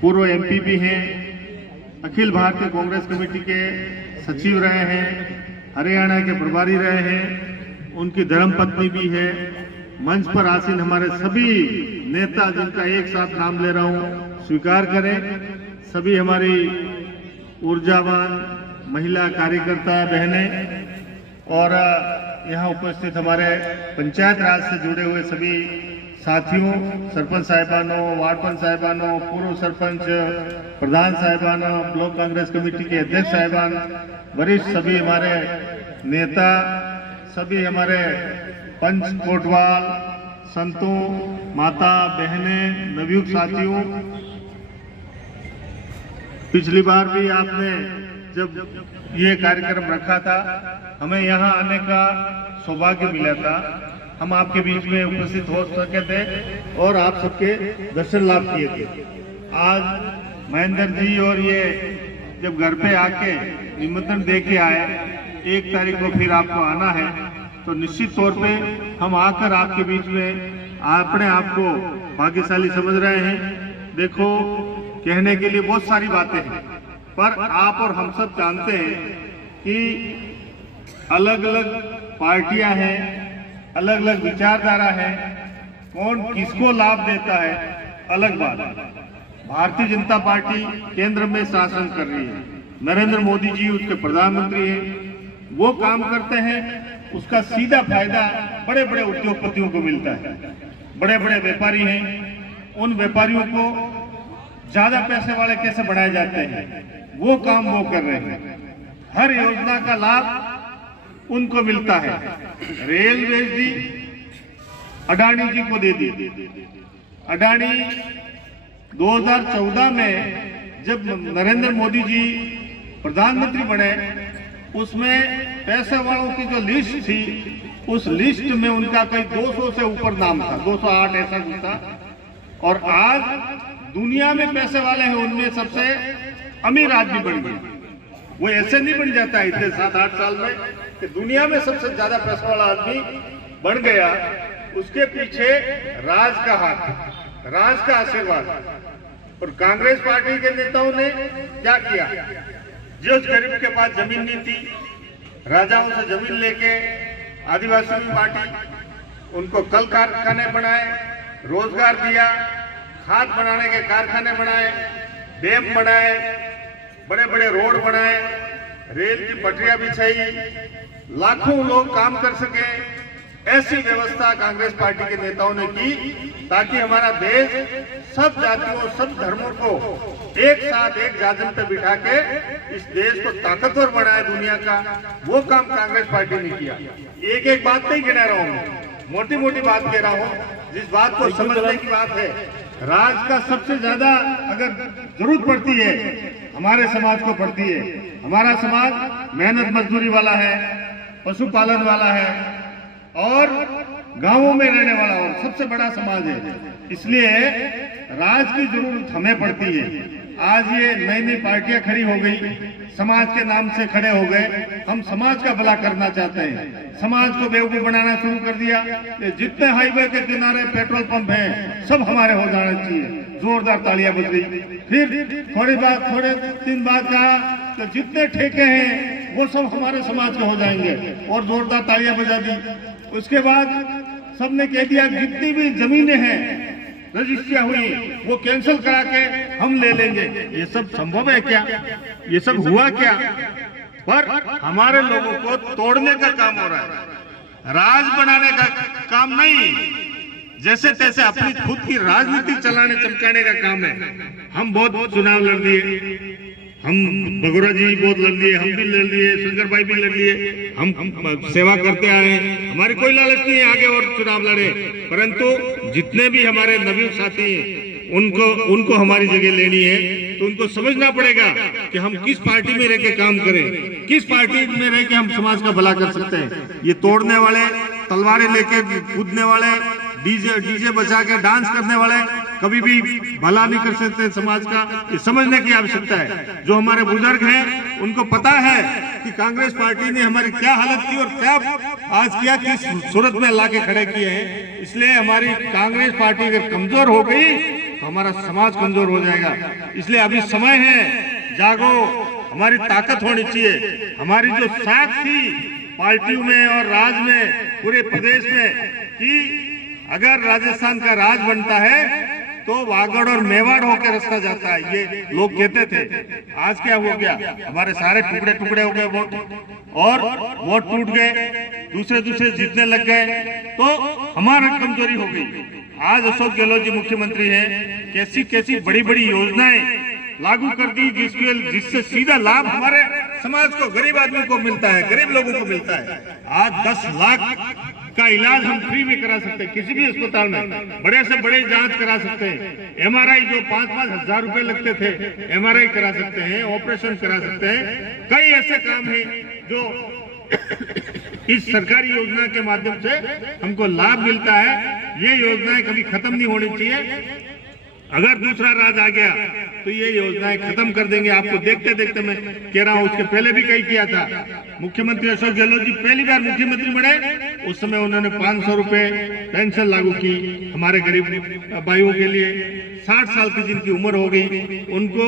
पूर्व एमपी भी हैं, अखिल भारतीय कांग्रेस कमेटी के सचिव रहे हैं, हरियाणा के प्रभारी रहे हैं, उनकी धर्मपत्नी भी है। मंच पर आसीन हमारे सभी नेता, जिनका एक साथ नाम ले रहा हूं, स्वीकार करें। सभी हमारी ऊर्जावान महिला कार्यकर्ता बहनें और यहाँ उपस्थित हमारे पंचायत राज से जुड़े हुए सभी साथियों, सरपंच साहिबानों, वार्ड पंच साहिबानों, पूर्व सरपंच, प्रधान साहिबानों, ब्लॉक कांग्रेस कमेटी के अध्यक्ष साहिबान, वरिष्ठ सभी हमारे नेता, सभी हमारे पंच कोटवाल, संतों, माता बहनें, नवयुवक साथियों, पिछली बार भी आपने जब ये कार्यक्रम रखा था, हमें यहाँ आने का सौभाग्य मिला था। हम आपके बीच में उपस्थित हो सके थे और आप सबके दर्शन लाभ किए थे। आज महेंद्र जी और ये जब घर पे आके निमंत्रण दे के आए, 1 तारीख को फिर आपको आना है, तो निश्चित तौर पे हम आकर आपके बीच में अपने आप को भाग्यशाली समझ रहे हैं। देखो, कहने के लिए बहुत सारी बातें हैं, पर आप और हम सब जानते हैं कि अलग अलग पार्टियां हैं, अलग अलग विचारधारा है, कौन किसको लाभ देता है अलग बात है। भारतीय जनता पार्टी केंद्र में शासन कर रही है, नरेंद्र मोदी जी उसके प्रधानमंत्री हैं, वो काम करते हैं, उसका सीधा फायदा बड़े बड़े उद्योगपतियों को मिलता है। बड़े बड़े व्यापारी हैं, उन व्यापारियों को ज्यादा पैसे वाले कैसे बनाए जाते हैं, वो काम वो कर रहे हैं। हर योजना का लाभ उनको मिलता है। रेलवे भी अडानी जी को दे दी। अडानी 2014 में जब नरेंद्र मोदी जी प्रधानमंत्री बने, उसमें पैसे वालों की जो लिस्ट थी, उस लिस्ट में उनका कई 200 से ऊपर नाम था, 208 ऐसा कुछ था। और आज दुनिया में पैसे वाले हैं, उनमें सबसे अमीर आदमी बन गया। वो ऐसे नहीं बन जाता इतने 7-8 साल में कि दुनिया में सबसे ज्यादा पैसा वाला आदमी बन गया। उसके पीछे राज का हाथ, राज का आशीर्वाद। और कांग्रेस पार्टी के नेताओं ने क्या किया? जिस गरीब के पास जमीन नहीं थी, राजाओं से जमीन लेके आदिवासियों की बांटी, उनको कल कारखाने बनाए, रोजगार दिया, खाद बनाने के कारखाने बनाए, डैम बनाए, बड़े बड़े रोड बनाए, रेल की पटरियां बिछाई, लाखों लोग काम कर सके। ऐसी व्यवस्था कांग्रेस पार्टी के नेताओं ने की ताकि हमारा देश सब जातियों, सब धर्मों को एक साथ एक जाजम पे बिठा के इस देश को ताकतवर बनाए दुनिया का। वो काम कांग्रेस पार्टी ने किया। एक एक बात नहीं गिना रहा हूँ, मोटी मोटी बात कह रहा हूँ, जिस बात को समझने की बात है। राज का सबसे ज्यादा अगर जरूरत पड़ती है, हमारे समाज को पड़ती है। हमारा समाज मेहनत मजदूरी वाला है, पशुपालन वाला है और गांवों में रहने वाला और सबसे बड़ा समाज है। इसलिए राज की जरूरत हमें पड़ती है। आज ये नई नई पार्टियां खड़ी हो गई, समाज के नाम से खड़े हो गए। हम समाज का भला करना चाहते हैं, समाज को बेवकूफ बनाना शुरू कर दिया। जितने हाईवे के किनारे पेट्रोल पंप हैं, सब हमारे हो जाना चाहिए। जोरदार तालियां बज गई। फिर थोड़े दिन बाद कहा तो जितने ठेके हैं वो सब हमारे समाज के हो जाएंगे, और जोरदार तालियां बजा दी। उसके बाद सबने कह दिया जितनी भी जमीनें हैं, रजिस्ट्रियां हुई, वो कैंसिल करा के हम ले लेंगे। ये सब संभव है क्या? ये सब हुआ क्या? पर हमारे लोगों को तोड़ने का काम हो रहा है, राज बनाने का काम नहीं। जैसे तैसे अपनी खुद की राजनीति चलाने चमकाने का काम है। हम बहुत चुनाव लड़ दिए, हम बगोरा जी बहुत लड़ लिए, हम भी लड़ लिए, शंकर भाई भी लड़ लिए, हम सेवा करते आ रहे हैं। हमारी कोई लालच नहीं है आगे और चुनाव लड़े, परंतु जितने भी हमारे नवयुवक साथी हैं उनको हमारी जगह लेनी है। तो उनको समझना पड़ेगा कि हम किस पार्टी में रह के काम करें, किस पार्टी में रह के हम समाज का भला कर सकते हैं। ये तोड़ने वाले, तलवारें लेके कूदने वाले, डीजे बजा के डांस करने वाले कभी भी भला नहीं कर सकते समाज का। ये समझने की आवश्यकता है। जो हमारे बुजुर्ग हैं उनको पता है कि कांग्रेस पार्टी ने हमारी क्या हालत की और क्या आज किया, किस सूरत में ला के खड़े किए हैं। इसलिए हमारी कांग्रेस पार्टी अगर कमजोर हो गई तो हमारा समाज कमजोर हो जाएगा। इसलिए अभी समय है, जागो, हमारी ताकत होनी चाहिए। हमारी जो साख थी पार्टियों में और राज में, पूरे प्रदेश में, कि अगर राजस्थान का राज बनता है तो वागड़ और मेवाड़ होकर रास्ता जाता है, ये लोग कहते थे। आज क्या हो गया, हमारे सारे टुकड़े टुकड़े हो गए वोट, और वोट टूट गए, दूसरे जीतने लग गए, तो हमारा कमजोरी हो गई। आज अशोक गहलोत जी मुख्यमंत्री हैं, कैसी कैसी बड़ी बड़ी योजनाएं लागू कर दी, जिससे सीधा लाभ हमारे समाज को, गरीब आदमी को मिलता है, गरीब लोगों को मिलता है। आज 10 लाख का इलाज हम फ्री में करा सकते हैं, किसी भी अस्पताल में बड़े से बड़े जांच करा सकते हैं। एमआरआई जो 5-5 हजार रुपए लगते थे, एमआरआई करा सकते हैं, ऑपरेशन करा सकते हैं। कई ऐसे काम हैं जो इस सरकारी योजना के माध्यम से हमको लाभ मिलता है। ये योजनाएं कभी खत्म नहीं होनी चाहिए। अगर दूसरा राज आ गया तो ये योजनाएं खत्म कर देंगे। आपको देखते देखते मैं कह रहा हूं, उसके पहले भी कई किया था। मुख्यमंत्री अशोक गहलोत जी पहली बार मुख्यमंत्री बने, उस समय उन्होंने 500 रुपए पेंशन लागू की हमारे गरीब भाइयों के लिए। 60 साल की जिनकी उम्र हो गई उनको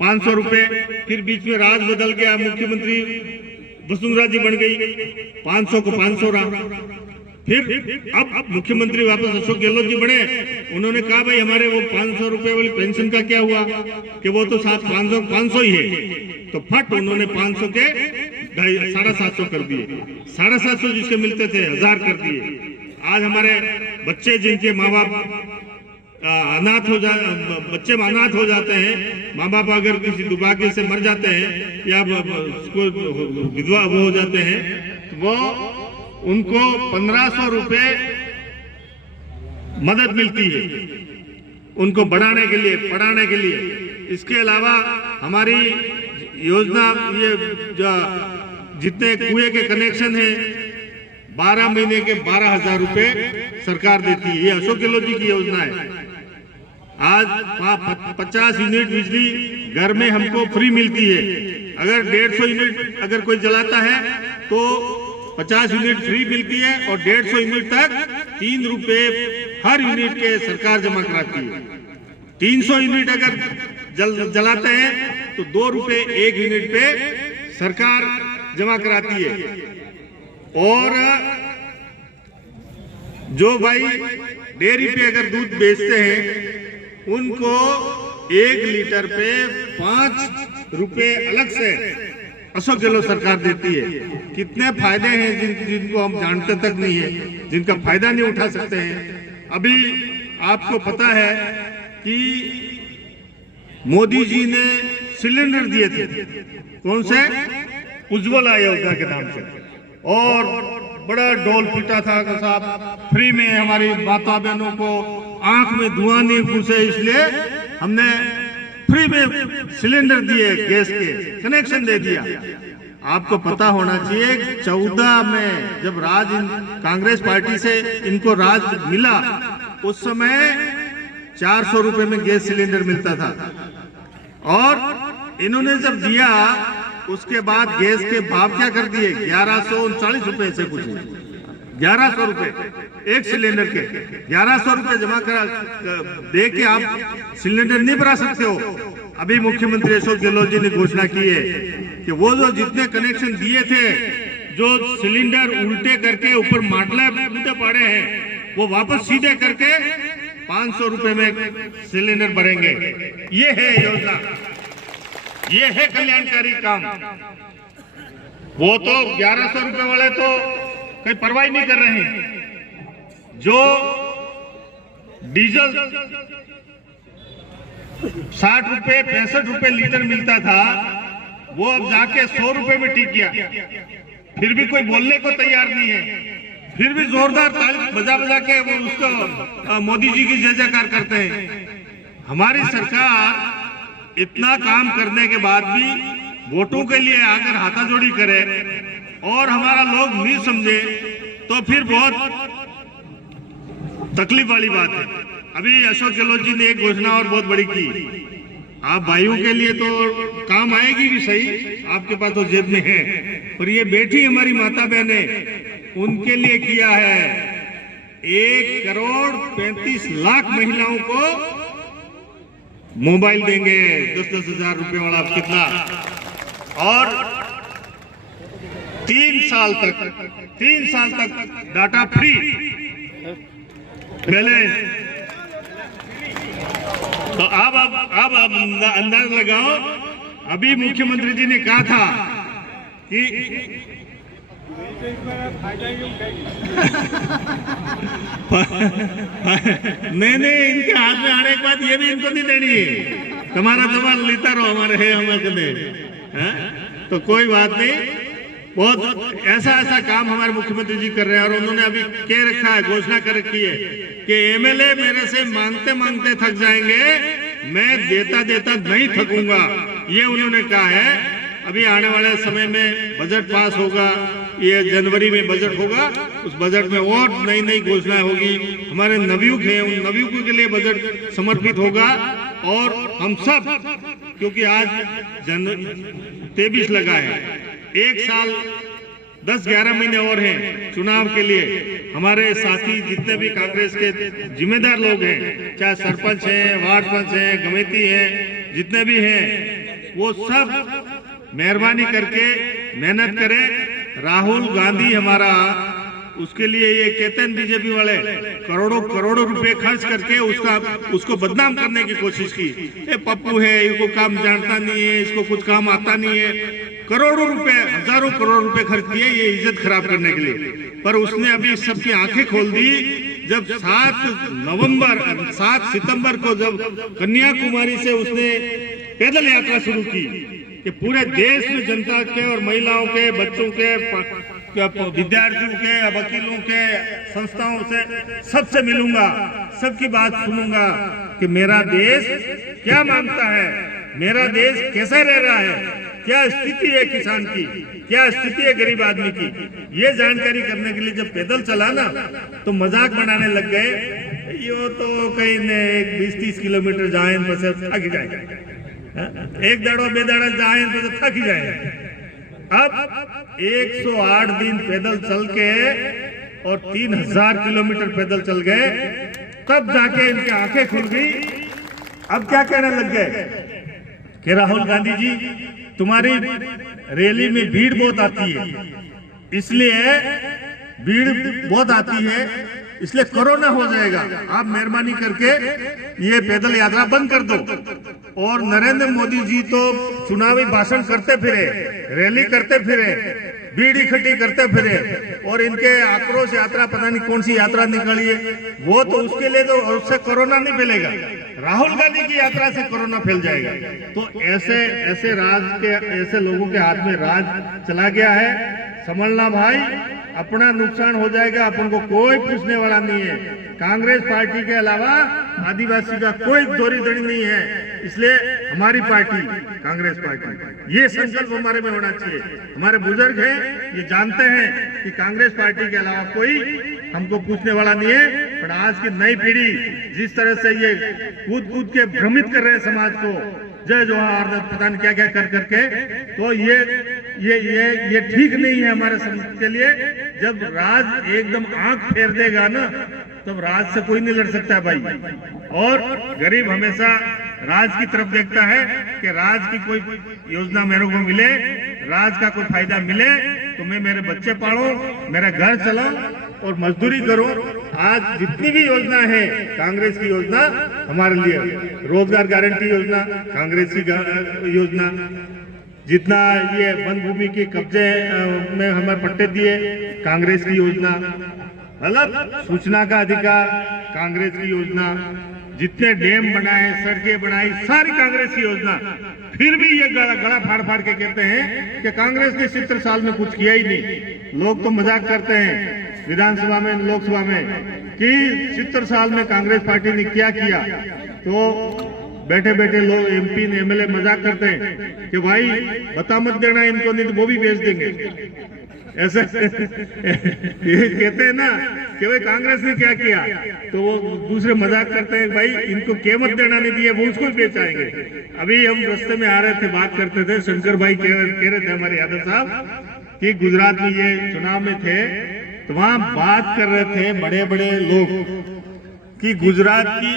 500 रुपए। फिर बीच में राज बदल गया, मुख्यमंत्री वसुंधरा जी बन गई, 500 को 500 रहा। फिर अब मुख्यमंत्री वापस अशोक गहलोत जी बने, उन्होंने कहा भाई हमारे वो 500 रुपए वाली पेंशन का क्या हुआ, कि वो तो 500 ही है। तो फट उन्होंने 500 के 750 कर दिए, 750 जिसके मिलते थे 1000 कर दिए। आज हमारे बच्चे जिनके माँ बाप अनाथ हो जाते हैं, माँ बाप अगर किसी दुर्भाग्य से मर जाते हैं या विधवा वो हो जाते हैं, वो उनको 1500 रुपए मदद मिलती है उनको बढ़ाने के लिए, पढ़ाने के लिए। इसके अलावा हमारी योजना, ये जितने कुएं के कनेक्शन है 12 महीने के 12,000 रुपए सरकार देती है। ये अशोक गहलोत जी की योजना है। आज 50 यूनिट बिजली घर में हमको फ्री मिलती है। अगर 150 यूनिट अगर कोई जलाता है तो 50 यूनिट फ्री मिलती है, और 150 यूनिट तक 3 रुपए हर यूनिट के सरकार जमा कराती है। 300 यूनिट अगर जलाते हैं तो 2 रुपए 1 यूनिट पे सरकार जमा कराती है। और जो भाई डेयरी पे अगर दूध बेचते हैं उनको 1 लीटर पे 5 रुपए अलग से अशोक गहलोत सरकार देती है। कितने फायदे हैं जिनको हम जानते तक नहीं है, जिनका फायदा नहीं उठा सकते हैं। अभी आपको पता है कि मोदी जी ने सिलेंडर दिए थे, कौन से, उज्ज्वला योजना के नाम से, और बड़ा डोल पीटा था कि साहब फ्री में हमारी माता बहनों को आंख में धुआं नहीं घुसे, इसलिए हमने फ्री में सिलेंडर दिए, गैस के कनेक्शन दे दिया। आपको पता होना चाहिए 14 में जब राज कांग्रेस पार्टी से इनको राज मिला, उस समय 400 रुपए में गैस सिलेंडर मिलता था, और इन्होंने जब दिया उसके बाद गैस के भाव क्या कर दिए, 1139 रुपए से कुछ, 1100 रुपए एक सिलेंडर के। 1100 रुपए जमा करा दे के आप सिलेंडर नहीं भरा सकते हो। अभी मुख्यमंत्री अशोक गहलोत जी ने घोषणा की है कि वो जो जितने कनेक्शन दिए थे, जो सिलेंडर उल्टे करके ऊपर माटले मुद्दे पड़े हैं, वो वापस सीधे करके 500 रुपए में सिलेंडर भरेंगे। ये है योजना, ये है कल्याणकारी काम। वो तो 1100 रुपए वाले तो कोई परवाह नहीं कर रहे हैं। जो डीजल 60 रुपए 65 रुपए लीटर मिलता था, वो अब जाके 100 रुपए में टिक गया। फिर भी कोई बोलने को तैयार नहीं है, फिर भी जोरदार ताली बजा के वो उसको मोदी जी की जय जयकार करते हैं। हमारी सरकार इतना काम करने के बाद भी वोटों के लिए आकर हाथाजोड़ी करे और हमारा लोग नहीं समझे, तो फिर बहुत तकलीफ वाली बात है। अभी अशोक गहलोत जी ने एक घोषणा और बहुत बड़ी की, आप भाइयों के लिए तो काम आएगी भी सही, आपके पास तो जेब में है, पर ये बेटी हमारी माता बहने, उनके लिए किया है 1 करोड़ 35 लाख महिलाओं को मोबाइल देंगे 10-10 हजार रुपए वाला कितना, और 3 साल तक डाटा फ्री बैलेंस। तो अब अंदाज लगाओ, अभी मुख्यमंत्री जी ने कहा था कि नहीं, इनके हाथ में आने के बाद ये भी इनको नहीं देनी है, तुम्हारा सवाल लेता रहो, हमारे है हमारे। तो कोई बात नहीं, बहुत ऐसा काम हमारे मुख्यमंत्री जी कर रहे हैं। और उन्होंने अभी कह रखा है, घोषणा कर रखी है कि एमएलए मेरे से मांगते मांगते थक जाएंगे, मैं देता नहीं थकूंगा, ये उन्होंने कहा है। अभी आने वाले समय में बजट पास होगा, ये जनवरी में बजट होगा, उस बजट में और नई घोषणाएं होगी। हमारे नवयुग हैं, उन नवयुगों के लिए बजट समर्पित होगा। और हम सब, क्योंकि आज 23 लगा है, 1 साल 10-11 महीने और हैं चुनाव के लिए। हमारे साथी जितने भी कांग्रेस के जिम्मेदार लोग हैं, चाहे सरपंच हैं, वार्ड पंच हैं, कमेटी हैं, जितने भी हैं, वो सब मेहरबानी करके मेहनत करें। राहुल गांधी हमारा, उसके लिए ये कहते हैं बीजेपी वाले, करोड़ों रुपए खर्च करके उसको बदनाम करने की कोशिश की। ये पप्पू है, इनको काम जानता नहीं है, इसको कुछ काम आता नहीं है। करोड़ों रुपए, हजारों करोड़ रुपए खर्च किए ये इज्जत खराब करने के लिए। पर उसने अभी सबकी आंखें खोल दी जब 7 सितंबर को जब कन्याकुमारी से उसने पैदल यात्रा शुरू की कि पूरे देश में जनता के और महिलाओं के, बच्चों के, विद्यार्थियों के, वकीलों के, संस्थाओं से, सबसे मिलूंगा, सबकी बात सुनूंगा कि मेरा देश क्या मांगता है, मेरा देश कैसा रह रहा है, क्या स्थिति है किसान की, क्या स्थिति है गरीब आदमी की। ये जानकारी करने के लिए जब पैदल चला ना, तो मजाक बनाने लग गए, ये तो कहीं 20-30 किलोमीटर जाए तो थक जाए, 1 दाड़ो 2 दाड़ा जाए तो थक ही जाए। अब 108 दिन पैदल चल के और 3000 किलोमीटर पैदल चल गए, तब जाके इनकी आंखें खुल गई। अब क्या कहने लग गए कि राहुल गांधी जी, तुम्हारी रैली में भीड़ बहुत आती है, इसलिए भीड़ बहुत आती है, इसलिए कोरोना हो जाएगा, आप मेहरबानी करके ये पैदल यात्रा बंद कर दो। और नरेंद्र मोदी जी तो चुनावी भाषण करते फिरे, रैली करते फिरे, भीड़ इकट्ठी करते फिरे, और इनके आक्रोश यात्रा, पता नहीं कौन सी यात्रा निकली है, वो तो उसके लिए तो उससे कोरोना नहीं फैलेगा, राहुल गांधी की यात्रा से कोरोना फैल जाएगा। तो ऐसे राज के, ऐसे लोगों के हाथ में राज चला गया है। समझना भाई, अपना नुकसान हो जाएगा, अपन को कोई पूछने वाला नहीं है। कांग्रेस पार्टी के अलावा आदिवासी का कोई दोरी दड़ी नहीं है, इसलिए हमारी पार्टी कांग्रेस पार्टी, ये संकल्प हमारे में होना चाहिए। हमारे बुजुर्ग हैं, ये जानते हैं कि कांग्रेस पार्टी के अलावा कोई हमको पूछने वाला नहीं है। पर आज की नई पीढ़ी जिस तरह से ये कूद के भ्रमित कर रहे हैं समाज को, जय जोहार पता नहीं क्या क्या कर करके, तो ये ठीक नहीं है हमारे समाज के लिए। जब राज एकदम आंख फेर देगा ना, तब राज से कोई नहीं लड़ सकता है भाई। और गरीब हमेशा राज की तरफ देखता है कि राज की कोई योजना मेरे को मिले, राज का कोई फायदा मिले तो मैं मेरे बच्चे पालूं, मेरा घर चलाऊं और मजदूरी करूं। आज जितनी भी योजना है कांग्रेस की योजना हमारे लिए, रोजगार गारंटी योजना कांग्रेस की योजना, जितना ये वन भूमि के कब्जे में हमें पट्टे दिए कांग्रेस की योजना, मतलब सूचना का अधिकार कांग्रेस की योजना, जितने डैम बनाए, सड़कें बनाई, सारी कांग्रेस की योजना। फिर भी ये गला फाड़ फाड़ के कहते हैं कि कांग्रेस ने 70 साल में कुछ किया ही नहीं। लोग तो मजाक करते हैं विधानसभा में, लोकसभा में कि 70 साल में कांग्रेस पार्टी ने क्या किया, तो बैठे बैठे लोग MP ने MLA मजाक करते हैं कि भाई बता मत देना इनको, नहीं तो वो भी बेच देंगे। ऐसे ये कहते हैं ना कि भाई कांग्रेस ने क्या किया, तो वो दूसरे मजाक करते हैं भाई इनको कीमत देना नहीं दिए, वो उसको भी बेचाएंगे। अभी हम रास्ते में आ रहे थे, बात करते थे, शंकर भाई कह रहे थे हमारे यादव साहब कि गुजरात में ये चुनाव में थे, तो वहां बात कर रहे थे बड़े बड़े लोग कि गुजरात की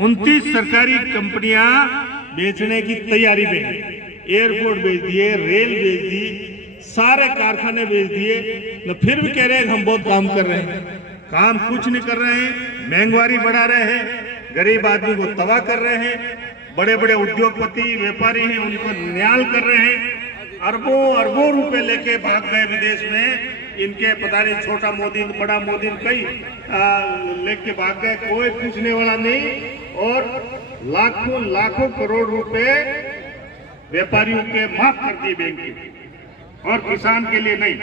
29 सरकारी कंपनियां बेचने की तैयारी में है। एयरपोर्ट बेच दिए, रेल बेच दी, सारे कारखाने बेच दिए, तो फिर भी कह रहे हैं हम बहुत काम कर रहे हैं। काम कुछ नहीं कर रहे हैं, महंगाई बढ़ा रहे हैं, गरीब आदमी को तबाह कर रहे हैं। बड़े बड़े उद्योगपति व्यापारी हैं, उनको न्याल कर रहे हैं। अरबों अरबों रुपए लेके भाग गए विदेश में। इनके पता नहीं छोटा मोदी बड़ा मोदी कई लेके भाग गए, कोई पूछने वाला नहीं। और लाखों लाखों करोड़ रुपए व्यापारियों के माफ कर दिए बैंक के, और किसान के लिए नहीं।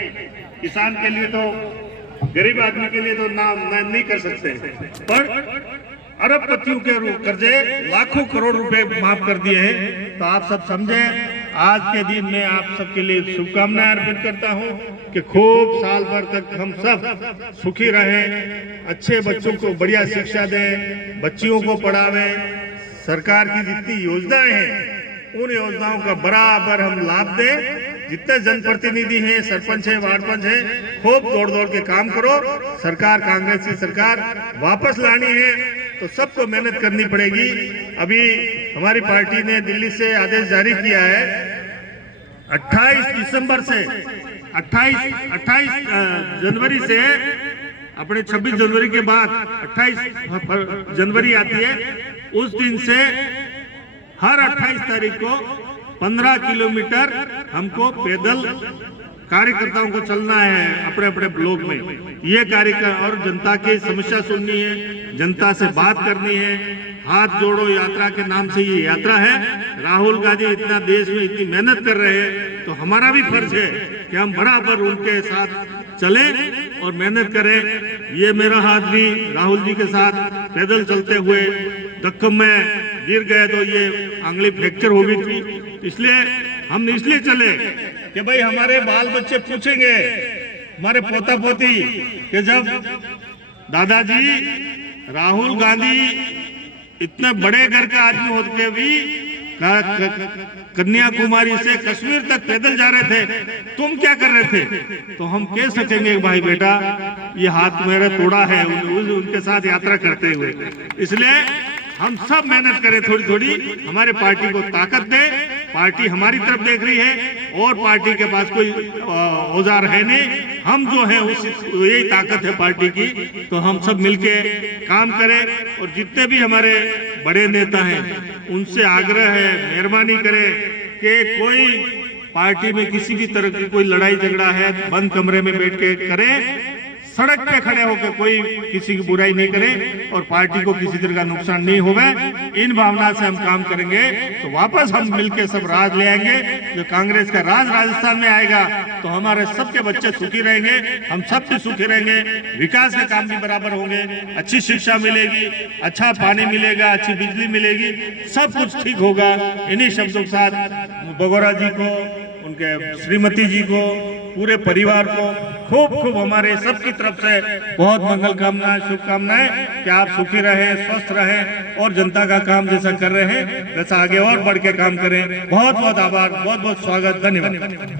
किसान के लिए तो, गरीब आदमी के लिए तो नाम नहीं कर सकते, पर अरबपतियों के कर्जे लाखों करोड़ रुपए माफ कर दिए हैं। तो आप सब समझे, आज के दिन में आप सबके लिए शुभकामनाएं अर्पित करता हूं कि खूब साल भर तक हम सब सुखी रहें, अच्छे बच्चों को बढ़िया शिक्षा दें, बच्चियों को पढ़ावें। सरकार की जितनी योजनाएं हैं उन योजनाओं का बराबर हम लाभ दें। जितने जनप्रतिनिधि हैं, सरपंच है, वार्ड पंच है, खूब दौड़ दौड़ के काम करो। सरकार, कांग्रेस की सरकार वापस लानी है तो सबको मेहनत करनी पड़ेगी। अभी हमारी पार्टी ने दिल्ली से आदेश जारी किया है, 28 दिसंबर से 28 जनवरी से अपने 26 जनवरी के बाद 28 जनवरी आती है, उस दिन से हर 28 तारीख को 15 किलोमीटर हमको पैदल कार्यकर्ताओं को चलना है अपने अपने ब्लॉक में। ये कार्यक्रम और जनता की समस्या सुननी है, जनता से बात करनी है। हाथ जोड़ो यात्रा के नाम से ये यात्रा है। राहुल गांधी इतना देश में इतनी मेहनत कर रहे हैं, तो हमारा भी फर्ज है कि हम बराबर उनके साथ चले और मेहनत करें। ये मेरा हाथ भी राहुल जी के साथ पैदल चलते हुए धक्कम में गिर गए तो ये आंगली फ्रैक्चर हो गई थी। इसलिए हम इसलिए चले कि भाई हमारे बाल बच्चे पूछेंगे, हमारे पोता पोती, कि जब दादाजी राहुल गांधी इतने बड़े घर का आदमी होते भी कन्याकुमारी से कश्मीर तक पैदल जा रहे थे, तुम क्या कर रहे थे? तो हम कह सकेंगे भाई बेटा ये हाथ मेरा तोड़ा है उनके साथ यात्रा करते हुए। इसलिए हम सब मेहनत करें, थोड़ी थोड़ी हमारे पार्टी को ताकत दे। पार्टी हमारी तरफ देख रही है और पार्टी के पास कोई औजार है नहीं, हम जो है यही ताकत है पार्टी की। तो हम सब मिलके काम करें और जितने भी हमारे बड़े नेता हैं उनसे आग्रह है, मेहरबानी करें कि कोई पार्टी में किसी भी तरह की कोई लड़ाई झगड़ा है बंद कमरे में बैठ के करें, सड़क पे खड़े होकर कोई किसी की बुराई नहीं करे और पार्टी को किसी तरह का नुकसान नहीं होगा। इन भावना से हम काम करेंगे तो वापस हम मिलकर सब राज ले आएंगे। जो कांग्रेस का राज राजस्थान में आएगा तो हमारे सबके बच्चे सुखी रहेंगे, हम सब भी सुखी रहेंगे, विकास के काम भी बराबर होंगे, अच्छी शिक्षा मिलेगी, अच्छा पानी मिलेगा, अच्छी बिजली मिलेगी, सब कुछ ठीक होगा। इन्हीं शब्दों के साथ बगोरा जी को, उनके श्रीमती जी को, पूरे परिवार को खूब खूब हमारे सबकी तरफ से बहुत मंगल कामनाएं, शुभकामनाएं कि आप सुखी रहें, स्वस्थ रहें और जनता का काम जैसा कर रहे हैं वैसा आगे और बढ़ के काम करें। बहुत बहुत आभार, बहुत बहुत स्वागत, धन्यवाद।